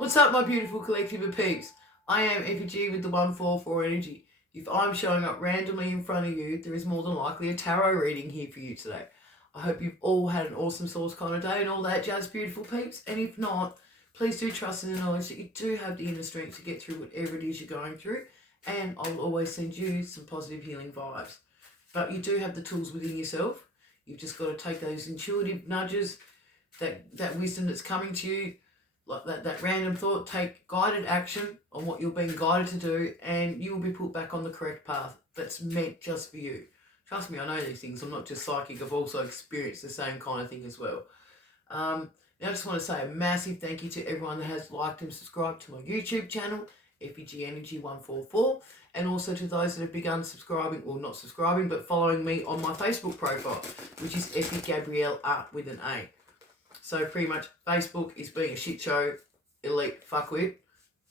What's up, my beautiful collective of peeps? I am Effigy with the 144 energy. If I'm showing up randomly in front of you, there is more than likely a tarot reading here for you today. I hope you've all had an awesome source kind of day and all that jazz, beautiful peeps. And if not, please do trust in the knowledge that you do have the inner strength to get through whatever it is you're going through. And I'll always send you some positive healing vibes. But you do have the tools within yourself. You've just got to take those intuitive nudges, that wisdom that's coming to you, like that random thought, take guided action on what you're being guided to do, and you will be put back on the correct path that's meant just for you. Trust me, I know these things. I'm not just psychic. I've also experienced the same kind of thing as well. Now I just want to say a massive thank you to everyone that has liked and subscribed to my YouTube channel, FEG Energy 144, and also to those that have begun subscribing, or not subscribing, but following me on my Facebook profile, which is Effie Gabrielle Art with an A. So pretty much Facebook is being a shit show, elite fuckwit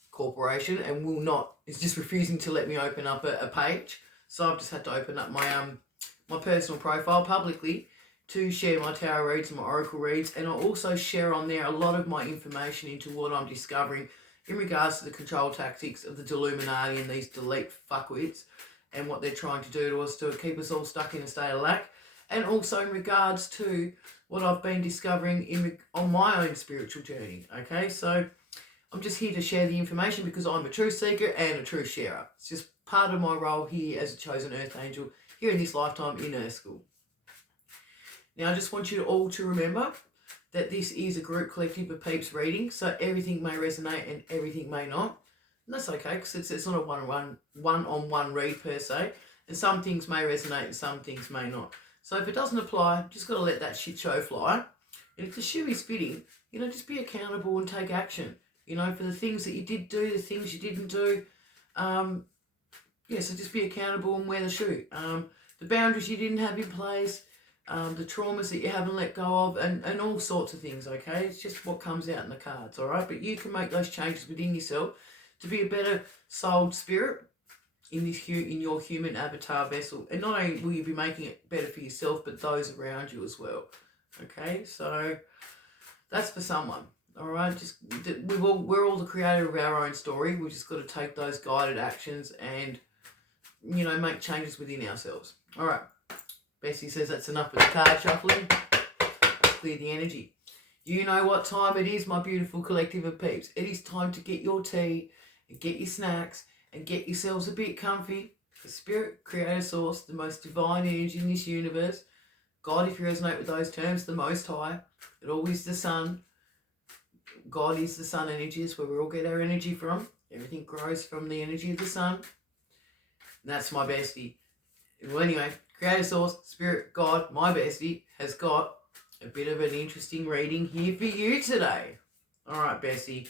corporation, and is just refusing to let me open up a page. So I've just had to open up my personal profile publicly to share my tarot reads and my oracle reads, and I also share on there a lot of my information into what I'm discovering in regards to the control tactics of the Deluminati and these delete fuckwits and what they're trying to do to us to keep us all stuck in a state of lack, and also in regards to what I've been discovering on my own spiritual journey. Okay, so I'm just here to share the information because I'm a truth seeker and a truth sharer. It's just part of my role here as a chosen earth angel here in this lifetime in Earth School. Now I just want you all to remember that this is a group collective of peeps reading, so everything may resonate and everything may not. And that's okay, because it's not a one-on-one read per se, and some things may resonate and some things may not. So if it doesn't apply, just got to let that shit show fly. And if the shoe is fitting, just be accountable and take action, for the things that you did do, the things you didn't do. So just be accountable and wear the shoe. The boundaries you didn't have in place, the traumas that you haven't let go of, and all sorts of things, okay? It's just what comes out in the cards, all right? But you can make those changes within yourself to be a better souled spirit in your human avatar vessel. And not only will you be making it better for yourself, but those around you as well, okay? So that's for someone, all right? We're all the creator of our own story. We've just got to take those guided actions and, make changes within ourselves. All right. Bessie says that's enough with the card shuffling. Clear the energy. You know what time it is, my beautiful collective of peeps. It is time to get your tea and get your snacks and get yourselves a bit comfy. The Spirit, Creator, Source, the most divine energy in this universe. God, if you resonate with those terms, the Most High. It all is the Sun. God is the Sun energy. It's where we all get our energy from. Everything grows from the energy of the Sun. And that's my bestie. Well, anyway, Creator, Source, Spirit, God, my bestie, has got a bit of an interesting reading here for you today. All right, bestie.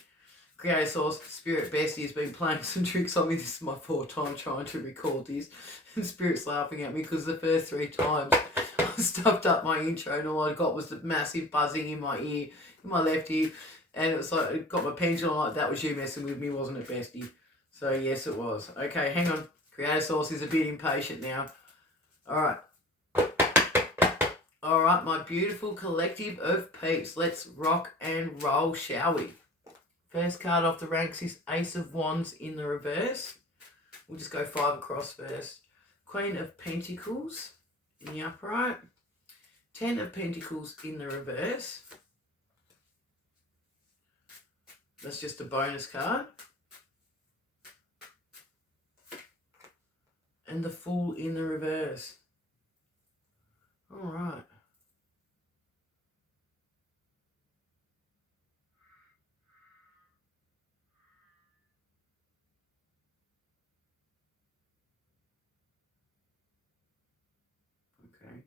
Creator, Source, Spirit, bestie has been playing some tricks on me. This is my fourth time trying to record this. And Spirit's laughing at me because the first 3 times I stuffed up my intro and all I got was the massive buzzing in my ear, in my left ear. And it was like, it got my pendulum like, that was you messing with me, wasn't it, bestie? So yes, it was. Okay, hang on. Creator Source is a bit impatient now. All right, my beautiful collective of peeps. Let's rock and roll, shall we? First card off the ranks is Ace of Wands in the reverse. We'll just go 5 across first. Queen of Pentacles in the upright. 10 of Pentacles in the reverse. That's just a bonus card. And the Fool in the reverse. All right. Okay.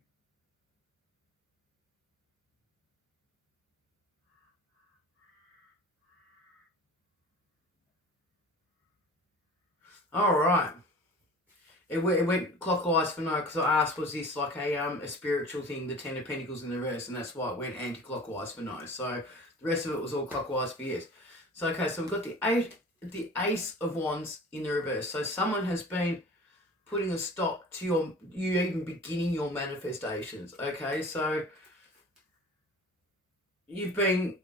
All right. It went clockwise for no, because I asked, was this like a spiritual thing, the 10 of Pentacles in the reverse, and that's why it went anti-clockwise for no. So the rest of it was all clockwise for yes. So okay, so we've got the Ace of Wands in the reverse. So someone has been putting a stop to you even beginning your manifestations. Okay, so you've been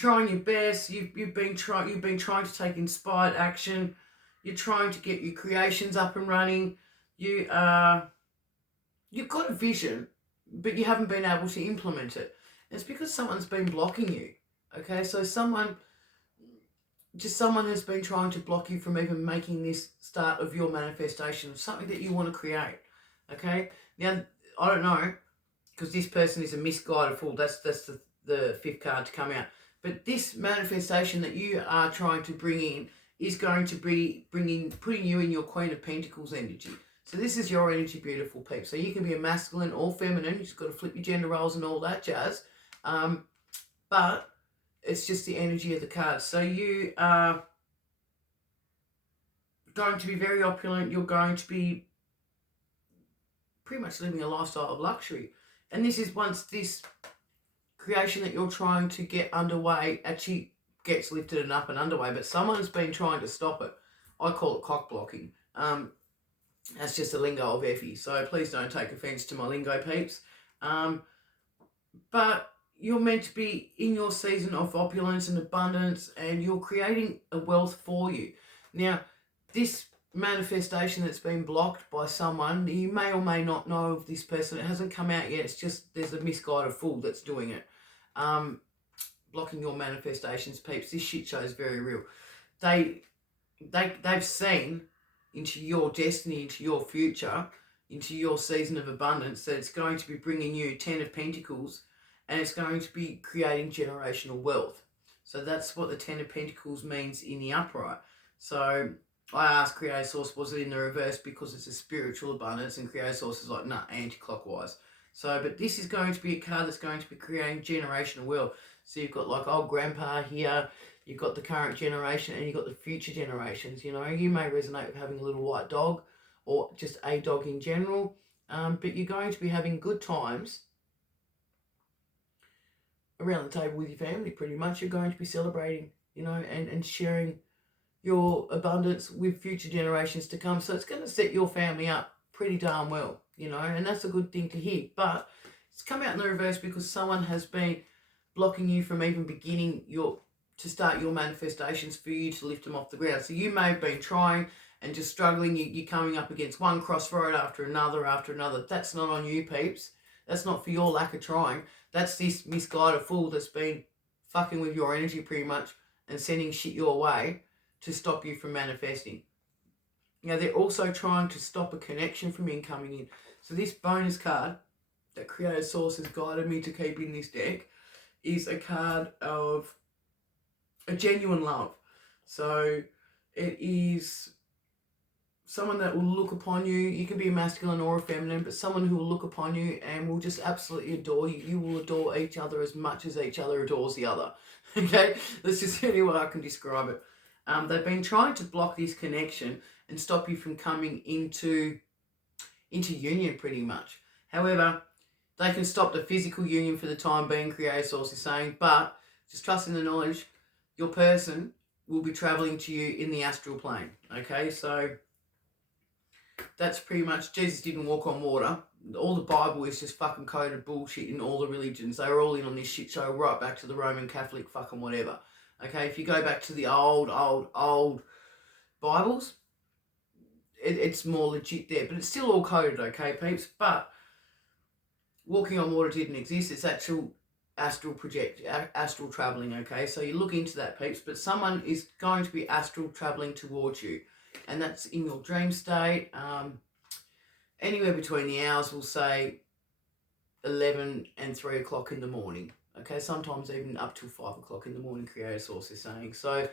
trying your best. You've been trying to take inspired action. You're trying to get your creations up and running. You've got a vision, but you haven't been able to implement it. And it's because someone's been blocking you. Okay, so someone has been trying to block you from even making this start of your manifestation of something that you want to create. Okay, now I don't know, because this person is a misguided fool. That's the fifth card to come out. But this manifestation that you are trying to bring in is going to be putting you in your Queen of Pentacles energy. So this is your energy, beautiful peeps. So you can be a masculine or feminine. You just got to flip your gender roles and all that jazz. But it's just the energy of the cards. So you are going to be very opulent. You're going to be pretty much living a lifestyle of luxury. And this is once this creation that you're trying to get underway actually gets lifted and up and underway, but someone has been trying to stop it. I call it cock blocking. That's just a lingo of Effie, so please don't take offence to my lingo, peeps. But you're meant to be in your season of opulence and abundance, and you're creating a wealth for you. Now, this manifestation that's been blocked by someone, you may or may not know of this person. It hasn't come out yet. It's just there's a misguided fool that's doing it. Blocking your manifestations, peeps. This shit show is very real. They've seen into your destiny, into your future, into your season of abundance, that it's going to be bringing you 10 of Pentacles, and it's going to be creating generational wealth. So that's what the 10 of Pentacles means in the upright. So I asked Creator Source, was it in the reverse, because it's a spiritual abundance, and Creator Source is like, nah, anti-clockwise. So, but this is going to be a card that's going to be creating generational wealth. So you've got like old grandpa here, you've got the current generation, and you've got the future generations. You know, you may resonate with having a little white dog or just a dog in general, but you're going to be having good times around the table with your family, pretty much. You're going to be celebrating, you know, and sharing your abundance with future generations to come. So it's going to set your family up pretty darn well, you know, and that's a good thing to hear. But it's come out in the reverse because someone has been blocking you from even beginning to start your manifestations for you to lift them off the ground. So you may have been trying and just struggling. You're coming up against one crossroad after another. That's not on you, peeps. That's not for your lack of trying. That's this misguided fool that's been fucking with your energy pretty much and sending shit your way to stop you from manifesting. Now, they're also trying to stop a connection from incoming in. So this bonus card that Creator Source has guided me to keep in this deck is a card of a genuine love. So it is someone that will look upon you. You can be a masculine or a feminine, but someone who will look upon you and will just absolutely adore you. You will adore each other as much as each other adores the other. Okay? That's just the only way I can describe it. They've been trying to block this connection and stop you from coming into union pretty much. However, they can stop the physical union for the time being, Creator Source is saying, but just trust in the knowledge, your person will be traveling to you in the astral plane. Okay, so that's pretty much, Jesus didn't walk on water. All the Bible is just fucking coded bullshit in all the religions. They were all in on this shit show right back to the Roman Catholic fucking whatever. Okay, if you go back to the old Bibles, it's more legit there, but it's still all coded, okay, peeps? But walking on water didn't exist. It's actual astral traveling, okay? So you look into that, peeps, but someone is going to be astral traveling towards you, and that's in your dream state. Anywhere between the hours, we'll say 11 and 3 o'clock in the morning. Okay, sometimes even up till 5 o'clock in the morning, Creator Source is saying. So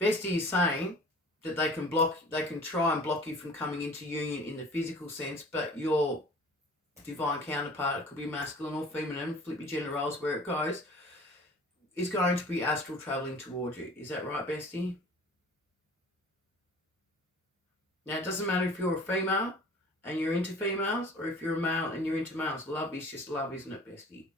Bestie is saying that they can try and block you from coming into union in the physical sense, but your divine counterpart, it could be masculine or feminine, flip your gender roles where it goes, is going to be astral traveling towards you. Is that right, Bestie? Now, it doesn't matter if you're a female and you're into females, or if you're a male and you're into males. Love is just love, isn't it, Bestie?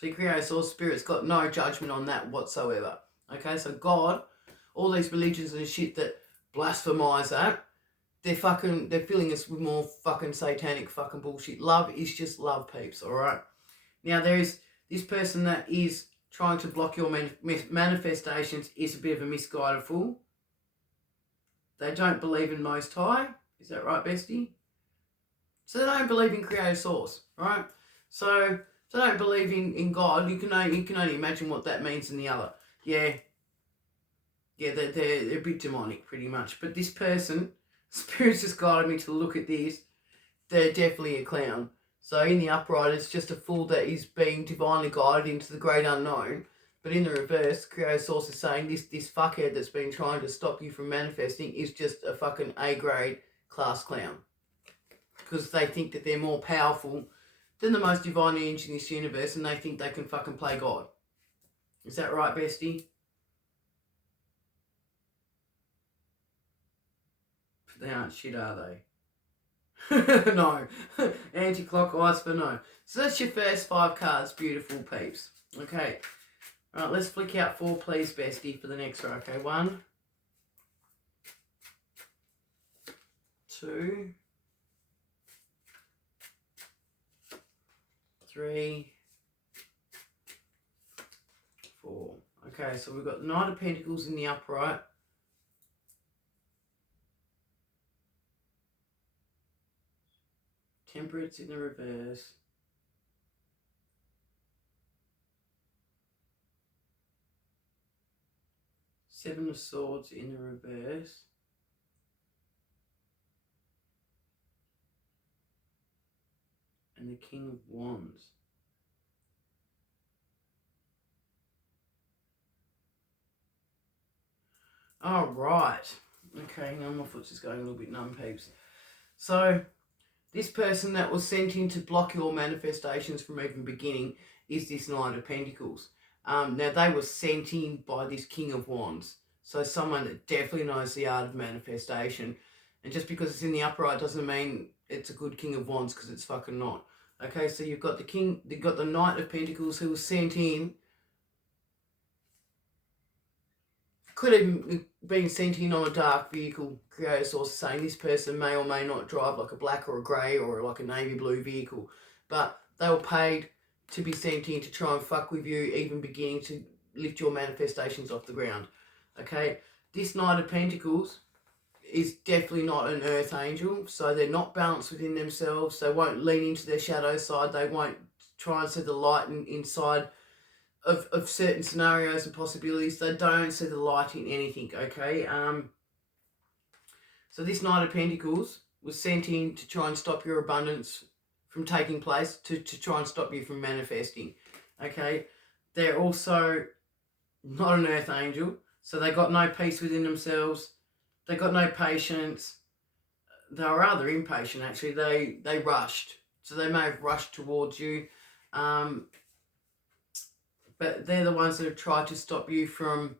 So Creator Source Spirit's got no judgment on that whatsoever. Okay, so God, all these religions and shit that blasphemize that, they're filling us with more fucking satanic fucking bullshit. Love is just love, peeps, alright? Now, there is This person that is trying to block your manifestations is a bit of a misguided fool. They don't believe in Most High. Is that right, bestie? So they don't believe in Creator Source, right? So if they don't believe in God, you can only imagine what that means in the other. Yeah, they're a bit demonic, pretty much. But this person, Spirit's just guided me to look at this. They're definitely a clown. So in the upright, it's just a fool that is being divinely guided into the great unknown. But in the reverse, Creator Source is saying this fuckhead that's been trying to stop you from manifesting is just a fucking A-grade class clown. Because they think that they're more powerful than the most divine energy in this universe, and they think they can fucking play God. Is that right, bestie? They aren't shit, are they? No. Anti-clockwise for no. So that's your first 5 cards, beautiful peeps. Okay. Alright, let's flick out 4, please, bestie, for the next row. Okay, 1, 2, 3, 4. Okay, so we've got Knight of Pentacles in the upright. Temperance in the reverse. Seven of Swords in the reverse. And the King of Wands. All right. Okay, now my foot's just going a little bit numb, peeps. So, this person that was sent in to block your manifestations from even beginning is this Knight of Pentacles. Now, they were sent in by this King of Wands. So, someone that definitely knows the art of manifestation. And just because it's in the upright doesn't mean it's a good King of Wands, because it's fucking not. Okay, so you've got the Knight of Pentacles who was sent in. Could have been sent in on a dark vehicle. Creator Source saying this person may or may not drive like a black or a grey or like a navy blue vehicle. But they were paid to be sent in to try and fuck with you, even beginning to lift your manifestations off the ground. Okay, this Knight of Pentacles is definitely not an earth angel, so they're not balanced within themselves. They won't lean into their shadow side. They won't try and see the light inside of certain scenarios and possibilities. They don't see the light in anything, okay? So this Knight of Pentacles was sent in to try and stop your abundance from taking place, to try and stop you from manifesting, okay? They're also not an earth angel, so they got no peace within themselves. They got no patience. They were rather impatient, actually. They rushed. So they may have rushed towards you. But they're the ones that have tried to stop you from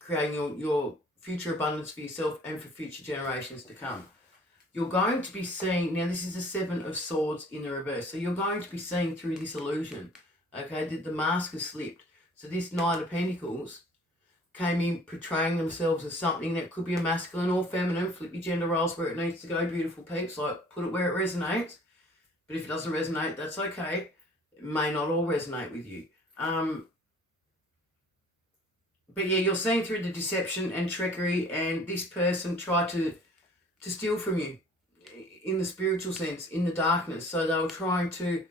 creating your future abundance for yourself and for future generations to come. You're going to be seeing, now this is the 7 of Swords in the reverse. So you're going to be seeing through this illusion, okay, that the mask has slipped. So this Knight of Pentacles came in portraying themselves as something that could be a masculine or feminine. Flip your gender roles where it needs to go, beautiful peeps. Like, put it where it resonates. But if it doesn't resonate, that's okay. It may not all resonate with you. But yeah, you're seeing through the deception and trickery, and this person tried to steal from you in the spiritual sense, in the darkness. So they were trying to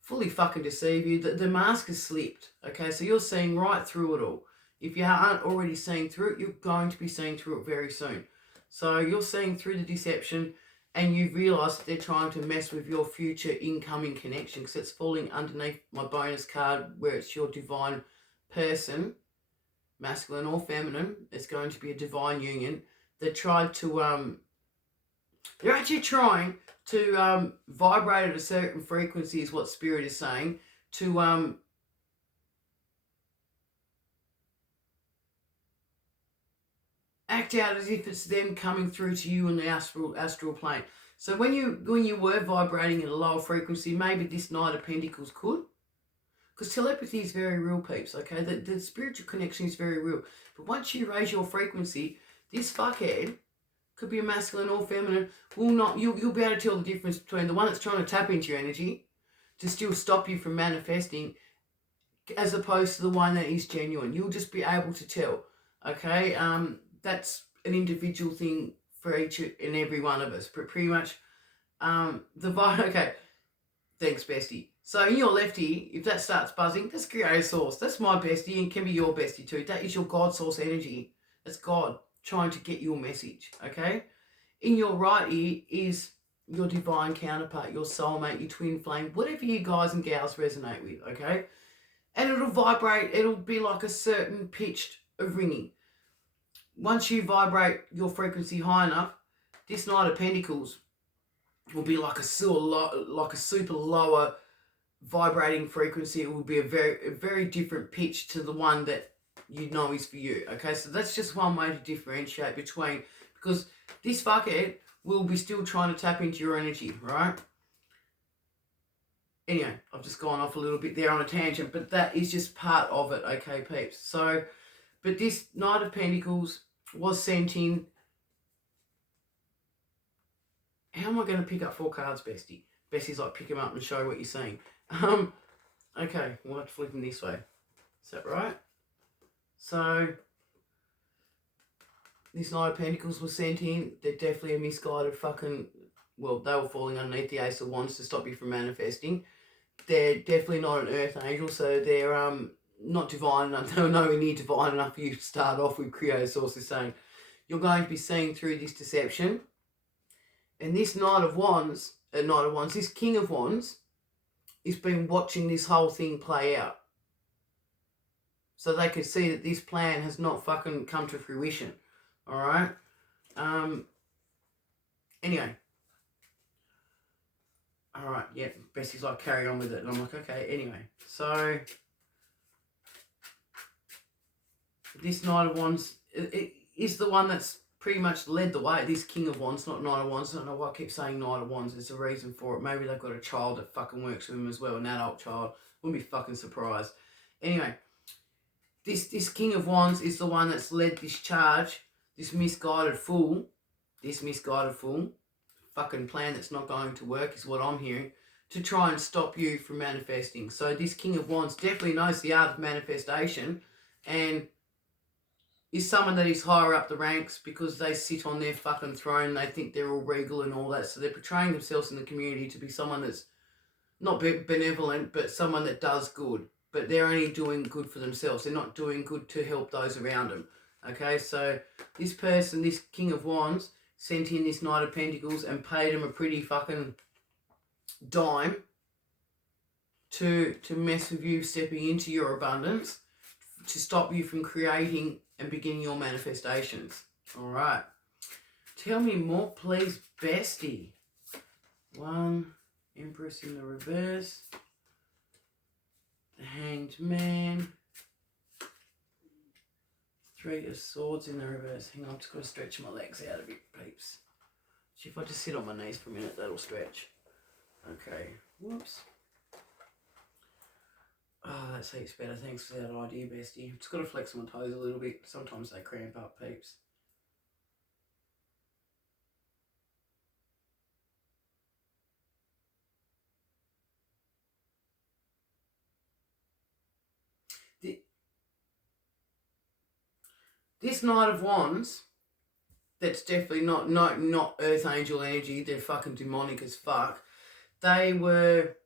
fully fucking deceive you. The mask has slipped, okay? So you're seeing right through it all. If you aren't already seeing through it, you're going to be seeing through it very soon. So you're seeing through the deception, and you've realised that they're trying to mess with your future incoming connection, because it's falling underneath my bonus card where it's your divine person, masculine or feminine. It's going to be a divine union. They tried to, they're actually trying to vibrate at a certain frequency, is what Spirit is saying, to act out as if it's them coming through to you in the astral plane. So when you were vibrating at a lower frequency, maybe this Knight of Pentacles could. Because telepathy is very real, peeps, okay? The spiritual connection is very real. But once you raise your frequency, this fuckhead, could be a masculine or feminine, you'll be able to tell the difference between the one that's trying to tap into your energy to still stop you from manifesting, as opposed to the one that is genuine. You'll just be able to tell. Okay, that's an individual thing for each and every one of us. But pretty much, the vibe. Okay, thanks, bestie. So in your lefty, if that starts buzzing, that's creator source. That's my bestie and can be your bestie too. That is your God source energy. That's God trying to get your message. Okay. In your right ear is your divine counterpart, your soulmate, your twin flame, whatever you guys and gals resonate with. Okay. And it'll vibrate. It'll be like a certain pitched of ringing. Once you vibrate your frequency high enough, this Knight of Pentacles will be like a super lower vibrating frequency. It will be a very different pitch to the one that you know is for you. Okay, so that's just one way to differentiate between, because this fuckhead will be still trying to tap into your energy, right? Anyway, I've just gone off a little bit there on a tangent, but that is just part of it, okay, peeps? So, but this Knight of Pentacles was sent in. How am I going to pick up 4 cards, bestie? Bestie's like, pick them up and show what you're seeing. Okay, we'll have to flip them this way. Is that right? So, this Knight of Pentacles was sent in. They're definitely a misguided fucking... Well, they were falling underneath the Ace of Wands to stop you from manifesting. They're definitely not an earth angel, so they're not divine enough. They're nowhere near divine enough for you to start off with. Creator Source is saying you're going to be seeing through this deception. And this Knight of Wands, this King of Wands, has been watching this whole thing play out. So they could see that this plan has not fucking come to fruition. Alright? Anyway. Alright, yeah, Bestie's like, carry on with it. And I'm like, okay, anyway. So, this Knight of Wands it is the one that's pretty much led the way. This King of Wands, not Knight of Wands. I don't know why I keep saying Knight of Wands. There's a reason for it. Maybe they've got a child that fucking works with them as well, an adult child. Wouldn't be fucking surprised. Anyway, this King of Wands is the one that's led this charge, this misguided fool, fucking plan that's not going to work is what I'm hearing, to try and stop you from manifesting. So this King of Wands definitely knows the art of manifestation and is someone that is higher up the ranks because they sit on their fucking throne. They think they're all regal and all that. So they're portraying themselves in the community to be someone that's not benevolent, but someone that does good. But they're only doing good for themselves. They're not doing good to help those around them. Okay, so this person, this King of Wands, sent in this Knight of Pentacles and paid him a pretty fucking dime to mess with you stepping into your abundance, to stop you from creating and beginning your manifestations. All right. Tell me more, please, bestie. 1, Empress in the reverse. The Hanged Man. 3 of Swords in the reverse. Hang on, I've just got to stretch my legs out a bit, peeps. See if I just sit on my knees for a minute, that'll stretch. Okay. Whoops. Oh, that heaps better. Thanks for that idea, bestie. Just got to flex my toes a little bit. Sometimes they cramp up, peeps. This Knight of Wands, that's definitely not Earth Angel energy. They're fucking demonic as fuck. They were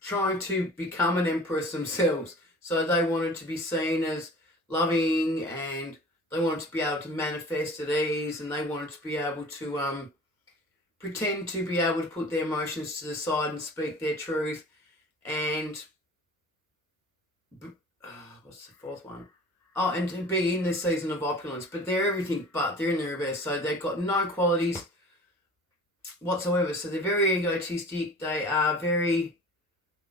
trying to become an empress themselves. So they wanted to be seen as loving and they wanted to be able to manifest at ease and they wanted to be able to pretend to be able to put their emotions to the side and speak their truth. And what's the 4th one? Oh, and to be in this season of opulence. But they're everything but. They're in the reverse. So they've got no qualities whatsoever. So they're very egotistic. They are very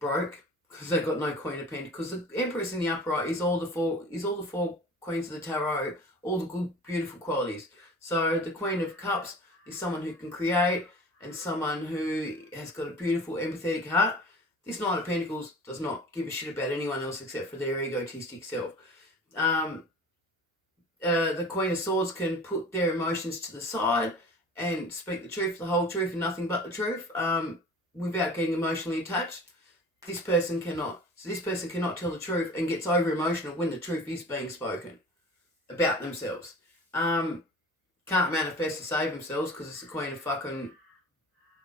broke because they've got no Queen of Pentacles. The Empress in the upright is all the four Queens of the Tarot, all the good, beautiful qualities. So the Queen of Cups is someone who can create and someone who has got a beautiful, empathetic heart. This Knight of Pentacles does not give a shit about anyone else except for their egotistic self. The Queen of Swords can put their emotions to the side and speak the truth, the whole truth, and nothing but the truth, without getting emotionally attached. this person cannot. So this person cannot tell the truth and gets over emotional when the truth is being spoken about themselves. Can't manifest to save themselves because it's the Queen of fucking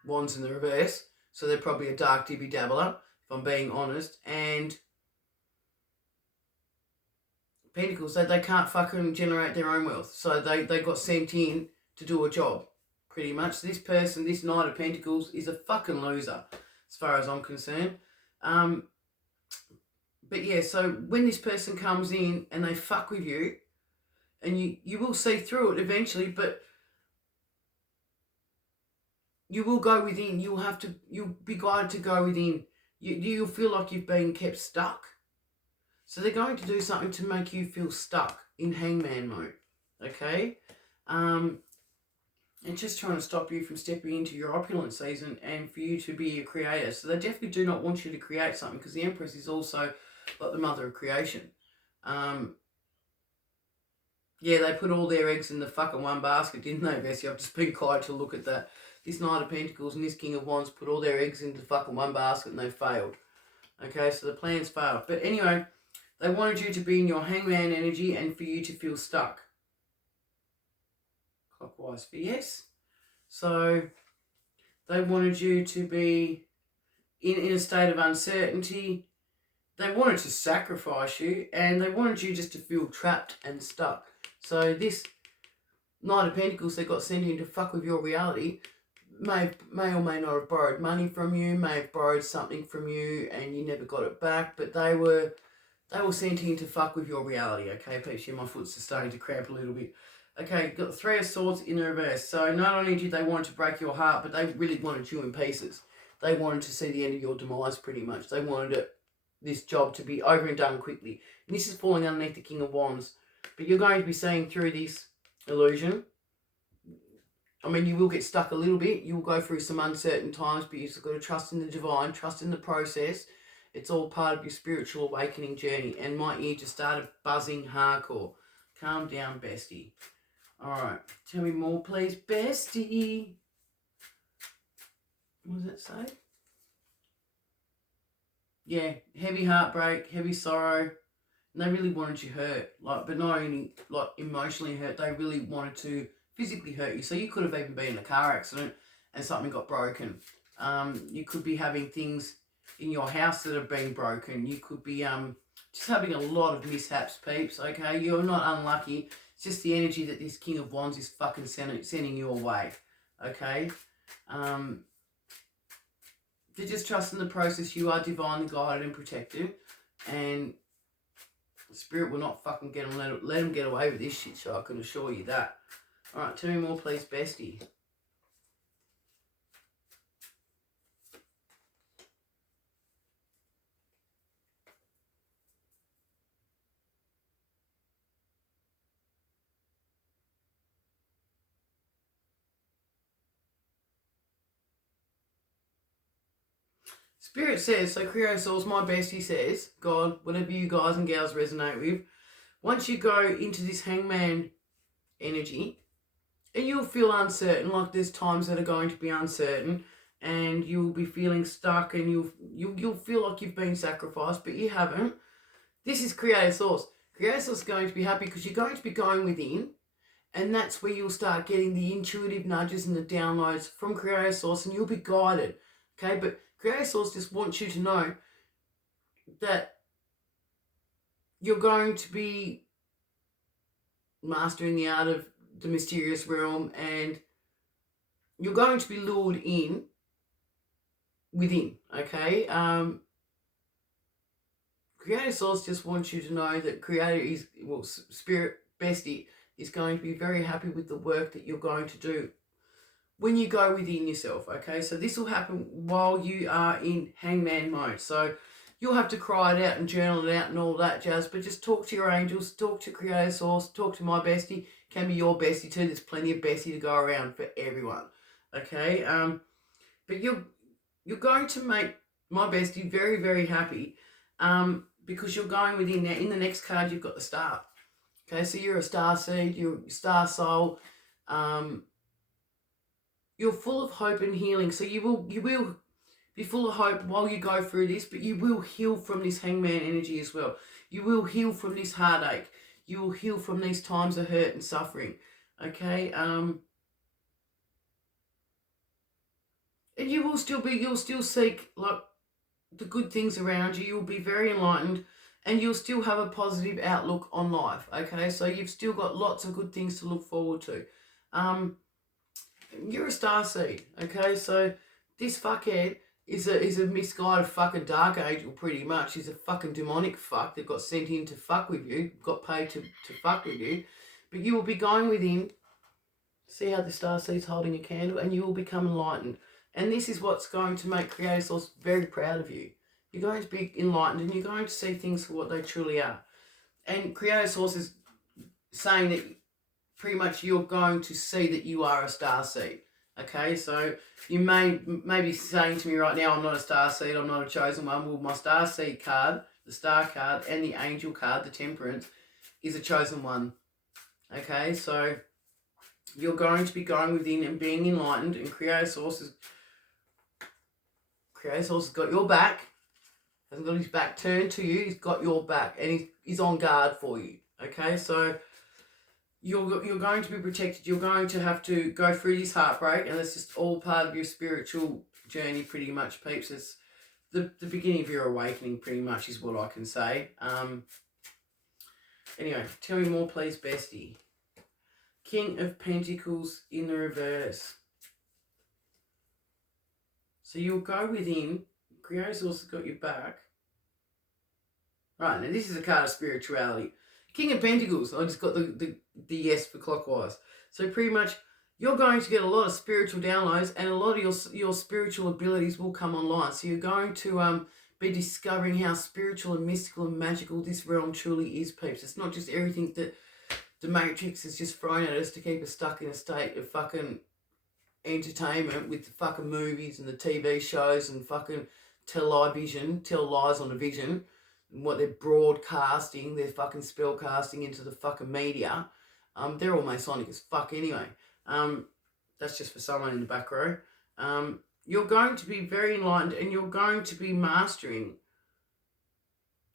Wands in the reverse. So they're probably a dark dibby dabbler, if I'm being honest. And Pentacles, they can't fucking generate their own wealth. So they got sent in to do a job, pretty much. So this person, this Knight of Pentacles, is a fucking loser, as far as I'm concerned. But yeah, so when this person comes in and they fuck with you, and you will see through it eventually, but you will go within. You'll be guided to go within. You'll feel like you've been kept stuck. So they're going to do something to make you feel stuck in hangman mode, okay? And just trying to stop you from stepping into your opulent season and for you to be a creator. So they definitely do not want you to create something because the Empress is also like the mother of creation. Yeah, they put all their eggs in the fucking one basket, didn't they, Bessie? I've just been quiet to look at that. This Knight of Pentacles and this King of Wands put all their eggs into the fucking one basket and they failed. Okay, so the plans failed. But anyway, they wanted you to be in your hangman energy and for you to feel stuck. Clockwise for yes. So they wanted you to be in a state of uncertainty. They wanted to sacrifice you and they wanted you just to feel trapped and stuck. So this Knight of Pentacles, they got sent in to fuck with your reality, may or may not have borrowed money from you, may have borrowed something from you and you never got it back, but they were sent in to fuck with your reality, okay, peeps? My foot's just starting to cramp a little bit. Okay, got the Three of Swords in the reverse. So not only did they want to break your heart, but they really wanted you in pieces. They wanted to see the end of your demise, pretty much. They wanted this job to be over and done quickly. And this is falling underneath the King of Wands. But you're going to be seeing through this illusion. I mean, you will get stuck a little bit. You'll go through some uncertain times, but you've got to trust in the divine, trust in the process. It's all part of your spiritual awakening journey. And my ear just started buzzing hardcore. Calm down, bestie. All right. Tell me more, please, bestie. What does it say? Yeah, heavy heartbreak, heavy sorrow. And they really wanted you hurt. But not only emotionally hurt, they really wanted to physically hurt you. So you could have even been in a car accident and something got broken. You could be having things in your house that have been broken. You could be just having a lot of mishaps, peeps, okay? You're not unlucky. It's just the energy that this King of Wands is fucking sending you away, okay? They're just trusting the process. You are divinely guided and protected. And Spirit will not fucking get them, let them get away with this shit, so I can assure you that. All right, tell me more, please, bestie. Spirit says, so Creator Source, my bestie says, God, whatever you guys and gals resonate with, once you go into this hangman energy, and you'll feel uncertain, like there's times that are going to be uncertain, and you'll be feeling stuck, and you'll feel like you've been sacrificed, but you haven't. This is Creator Source. Creator Source is going to be happy because you're going to be going within, and that's where you'll start getting the intuitive nudges and the downloads from Creator Source, and you'll be guided, okay? But Creator Source just wants you to know that you're going to be mastering the art of the mysterious realm, and you're going to be lured in within, okay? Creator Source just wants you to know that Creator is, well, Spirit Bestie is going to be very happy with the work that you're going to do when you go within yourself, okay? So this will happen while you are in hangman mode. So you'll have to cry it out and journal it out and all that jazz, but just talk to your angels, talk to Creator Source, talk to my bestie. Can be your bestie too. There's plenty of bestie to go around for everyone, okay? But you're going to make my bestie very, very happy because you're going within. Now, in the next card, you've got the Star. Okay, so you're a star seed, you're a star soul. You're full of hope and healing. So you will Be full of hope while you go through this, but you will heal from this hangman energy as well. You will heal from this heartache. You will heal from these times of hurt and suffering. Okay? And you'll still seek like the good things around you. You'll be very enlightened and you'll still have a positive outlook on life. Okay? So you've still got lots of good things to look forward to. You're a starseed. Okay? So this fuckhead is a misguided fucking dark angel, pretty much. He's a fucking demonic fuck that got sent in to fuck with you, got paid to fuck with you. But you will be going within, see how the starseed's holding a candle, and you will become enlightened. And this is what's going to make Creator Source very proud of you. You're going to be enlightened and you're going to see things for what they truly are. And Creator Source is saying that pretty much you're going to see that you are a starseed. Okay, so you may be saying to me right now, I'm not a starseed, I'm not a chosen one. Well, my starseed card, the star card, and the angel card, the temperance, is a chosen one. Okay, so you're going to be going within and being enlightened, and Creator Source has got your back. Hasn't got his back turned to you. He's got your back, and he's on guard for you. Okay, so you're going to be protected. You're going to have to go through this heartbreak, and it's just all part of your spiritual journey, pretty much, peeps. It's the beginning of your awakening, pretty much, is what I can say. Anyway, tell me more, please, bestie. King of Pentacles in the reverse. So you'll go within. Creator's also got your back. Right, now this is a card of spirituality. King of Pentacles. I just got the yes for clockwise. So pretty much you're going to get a lot of spiritual downloads, and a lot of your spiritual abilities will come online. So you're going to be discovering how spiritual and mystical and magical this realm truly is, peeps. It's not just everything that the Matrix has just thrown at us to keep us stuck in a state of fucking entertainment with the fucking movies and the TV shows and fucking tell lies on the vision, and what they're broadcasting, they're fucking spellcasting into the fucking media. They're all Masonic as fuck anyway. That's just for someone in the back row. You're going to be very enlightened, and you're going to be mastering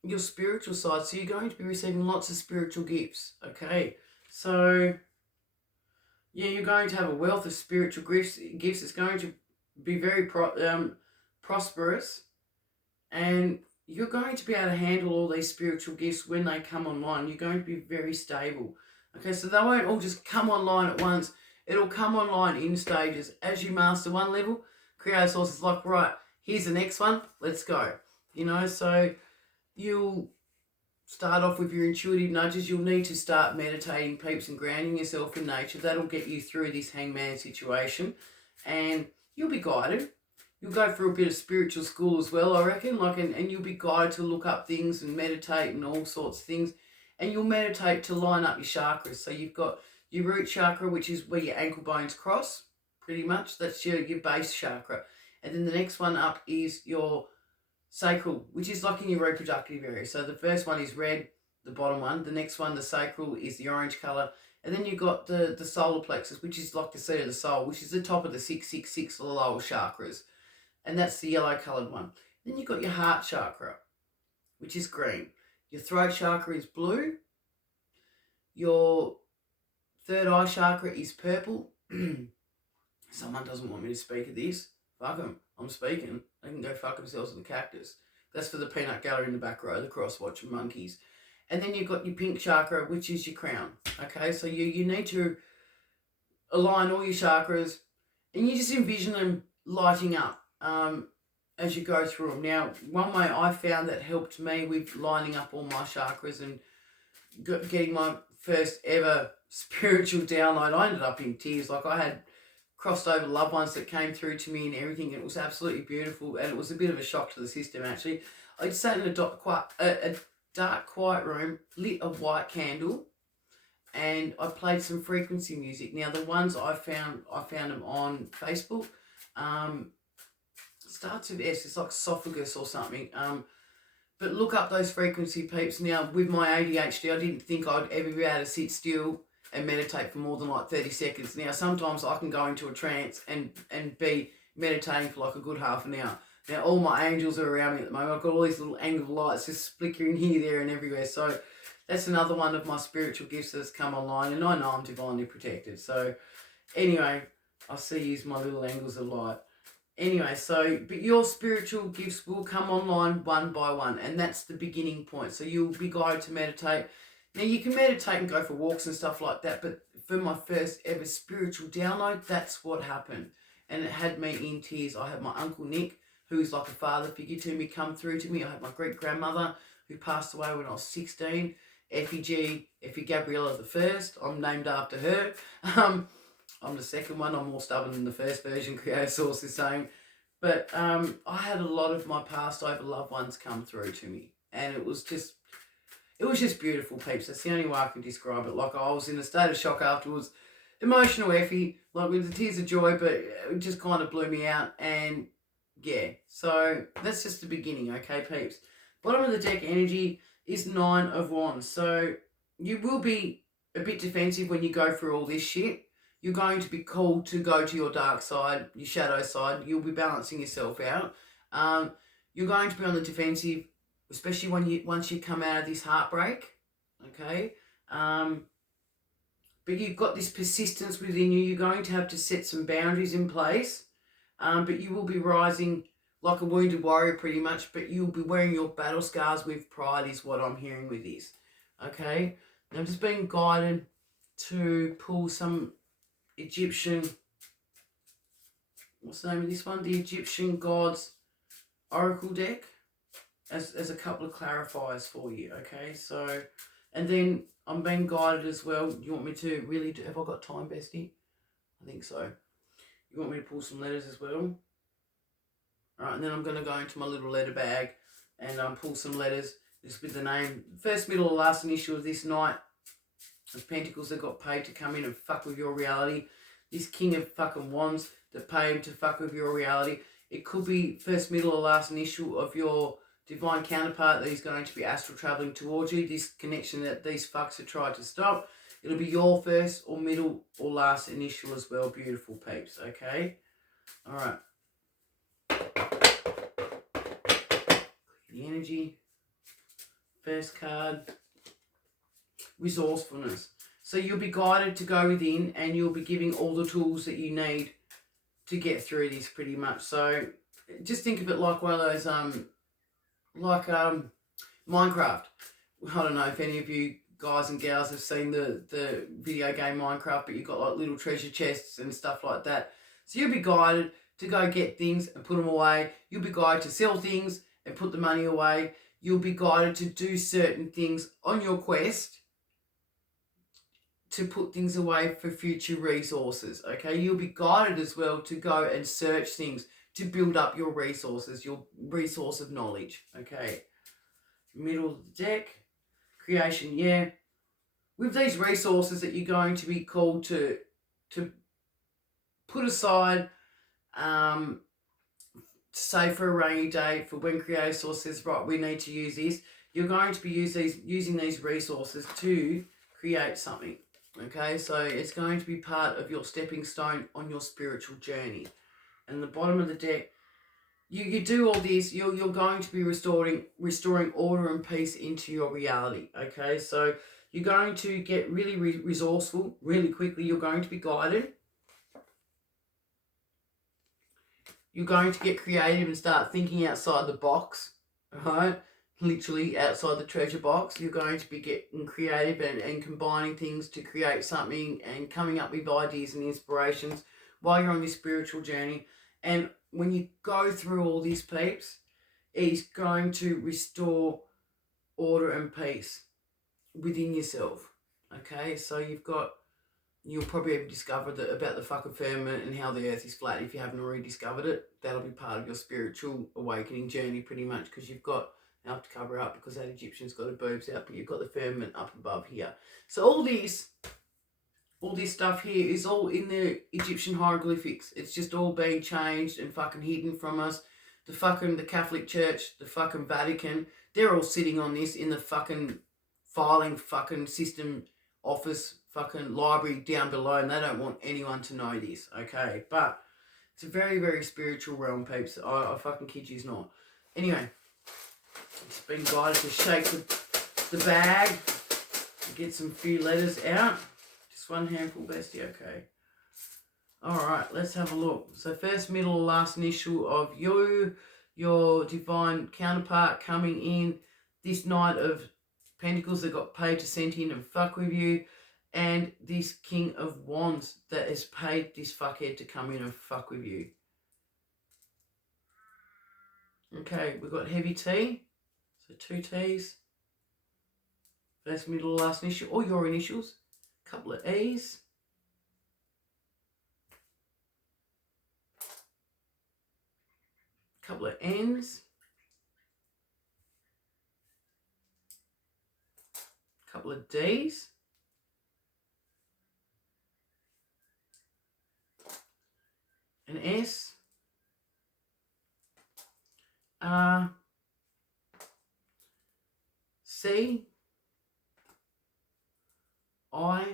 your spiritual side. So you're going to be receiving lots of spiritual gifts. Okay, so yeah, you're going to have a wealth of spiritual gifts. It's going to be very prosperous, and you're going to be able to handle all these spiritual gifts when they come online. You're going to be very stable. Okay, so they won't all just come online at once. It'll come online in stages. As you master one level, Creator Source is like, right, here's the next one, let's go. You know, so you'll start off with your intuitive nudges. You'll need to start meditating, peeps, and grounding yourself in nature. That'll get you through this hangman situation, and you'll be guided. You'll go through a bit of spiritual school as well, I reckon, and you'll be guided to look up things and meditate and all sorts of things. And you'll meditate to line up your chakras. So you've got your root chakra, which is where your ankle bones cross, pretty much. That's your base chakra. And then the next one up is your sacral, which is like in your reproductive area. So the first one is red, the bottom one. The next one, the sacral, is the orange colour. And then you've got the solar plexus, which is like the seat of the soul, which is the top of the 666 lower chakras. And that's the yellow coloured one. Then you've got your heart chakra, which is green. Your throat chakra is blue. Your third eye chakra is purple. Someone doesn't want me to speak of this. Fuck them. I'm speaking. They can go fuck themselves in the cactus. That's for the peanut gallery in the back row, the cross-watch monkeys. And then you've got your pink chakra, which is your crown. Okay, so you need to align all your chakras, and you just envision them lighting up as you go through them. Now, one way I found that helped me with lining up all my chakras and getting my first ever spiritual download, I ended up in tears. Like, I had crossed over loved ones that came through to me and everything, and it was absolutely beautiful, and it was a bit of a shock to the system, actually. I just sat in a dark, quiet room, lit a white candle, and I played some frequency music. Now, the ones I found them on Facebook. Starts with S, it's like esophagus or something. But look up those frequency peeps. Now, with my ADHD, I didn't think I'd ever be able to sit still and meditate for more than like 30 seconds. Now, sometimes I can go into a trance and be meditating for like a good half an hour. Now all my angels are around me at the moment. I've got all these little angled lights just flickering here, there and everywhere. So that's another one of my spiritual gifts that's come online, and I know I'm divinely protected. So anyway, I see you as my little angles of light. Anyway, so, but your spiritual gifts will come online one by one, and that's the beginning point. So you'll be guided to meditate. Now, you can meditate and go for walks and stuff like that, but for my first ever spiritual download, that's what happened. And it had me in tears. I had my Uncle Nick, who is like a father figure to me, come through to me. I had my great-grandmother, who passed away when I was 16. Effie Gabriella the First. I'm named after her. I'm the second one. I'm more stubborn than the first version, Creator Source is saying. But I had a lot of my past over loved ones come through to me. And it was just beautiful, peeps. That's the only way I can describe it. Like, I was in a state of shock afterwards. Emotional Effie, like with the tears of joy, but it just kind of blew me out. And yeah, so that's just the beginning, okay, peeps? Bottom of the deck energy is 9 of Wands. So you will be a bit defensive when you go through all this shit. You're going to be called to go to your dark side, your shadow side. You'll be balancing yourself out. You're going to be on the defensive, especially once you come out of this heartbreak, okay? But you've got this persistence within you. You're going to have to set some boundaries in place, but you will be rising like a wounded warrior pretty much, but you'll be wearing your battle scars with pride is what I'm hearing with this, okay? Now, I'm just being guided to pull some Egyptian, what's the name of this one? The Egyptian Gods Oracle deck as a couple of clarifiers for you, okay? So, and then I'm being guided as well. You want me to really do, have I got time, bestie? I think so. You want me to pull some letters as well? All right, and then I'm going to go into my little letter bag and pull some letters just with the name, first, middle, or last initial of this Knight of Pentacles that got paid to come in and fuck with your reality. This King of fucking Wands that paid him to fuck with your reality. It could be first, middle, or last initial of your divine counterpart that is going to be astral traveling towards you. This connection that these fucks have tried to stop. It'll be your first or middle or last initial as well. Beautiful peeps, okay? All right. The energy. First card. Resourcefulness. So you'll be guided to go within and you'll be giving all the tools that you need to get through this pretty much. So just think of it like one of those, Minecraft. I don't know if any of you guys and gals have seen the video game Minecraft, but you've got like little treasure chests and stuff like that. So you'll be guided to go get things and put them away. You'll be guided to sell things and put the money away. You'll be guided to do certain things on your quest to put things away for future resources, okay? You'll be guided as well to go and search things to build up your resources, your resource of knowledge, okay? Middle of the deck, creation, yeah. With these resources that you're going to be called to put aside, say for a rainy day, for when Creator Source says, right, we need to use this, you're going to be using these resources to create something. Okay, so it's going to be part of your stepping stone on your spiritual journey. And the bottom of the deck, you do all this, you're going to be restoring order and peace into your reality. Okay, so you're going to get really resourceful really quickly. You're going to be guided. You're going to get creative and start thinking outside the box. Right? Literally outside the treasure box. You're going to be getting creative and combining things to create something and coming up with ideas and inspirations while you're on this spiritual journey. And when you go through all these peeps, it's going to restore order and peace within yourself. Okay, so you'll probably have discovered about the fucking firmament and how the earth is flat. If you haven't already discovered it, that'll be part of your spiritual awakening journey pretty much, because you've got, I have to cover up because that Egyptian's got her boobs out, but you've got the firmament up above here. So all this stuff here is all in the Egyptian hieroglyphics. It's just all being changed and fucking hidden from us. The Catholic Church, the fucking Vatican, they're all sitting on this in the fucking filing fucking system office fucking library down below, and they don't want anyone to know this, okay? But It's a very, very spiritual realm, peeps. I fucking kid you's not. Anyway, just been guided to shake the bag and get some few letters out. Just one handful, bestie, okay. Alright, let's have a look. So first, middle, last initial of you, your divine counterpart coming in, this Knight of Pentacles that got paid to send in and fuck with you, and this King of Wands that has paid this fuckhead to come in and fuck with you. Okay, we've got heavy T, so 2 T's. First, middle, last initial, or your initials. Couple of E's. Couple of N's. Couple of D's. An S. R. C. I.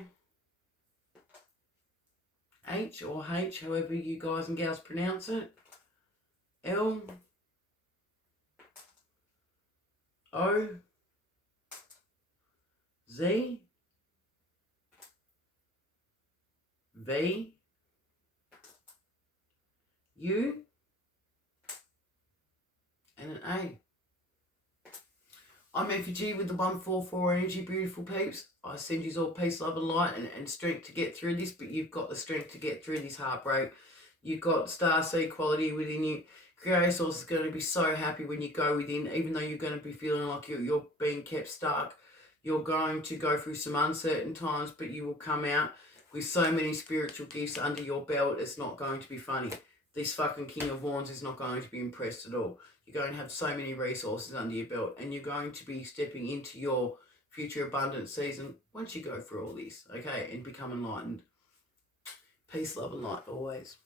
H or H, however you guys and gals pronounce it. L. O. Z. V. U. And an A. I'm Effigy with the 144 energy, beautiful peeps. I send you all peace, love and light and strength to get through this, but you've got the strength to get through this heartbreak. You've got starseed quality within you. Creator Source is going to be so happy when you go within, even though you're going to be feeling like you're being kept stuck. You're going to go through some uncertain times, but you will come out with so many spiritual gifts under your belt, it's not going to be funny. This fucking King of Wands is not going to be impressed at all. You're going to have so many resources under your belt, and you're going to be stepping into your future abundance season once you go through all this, okay, and become enlightened. Peace, love and light always.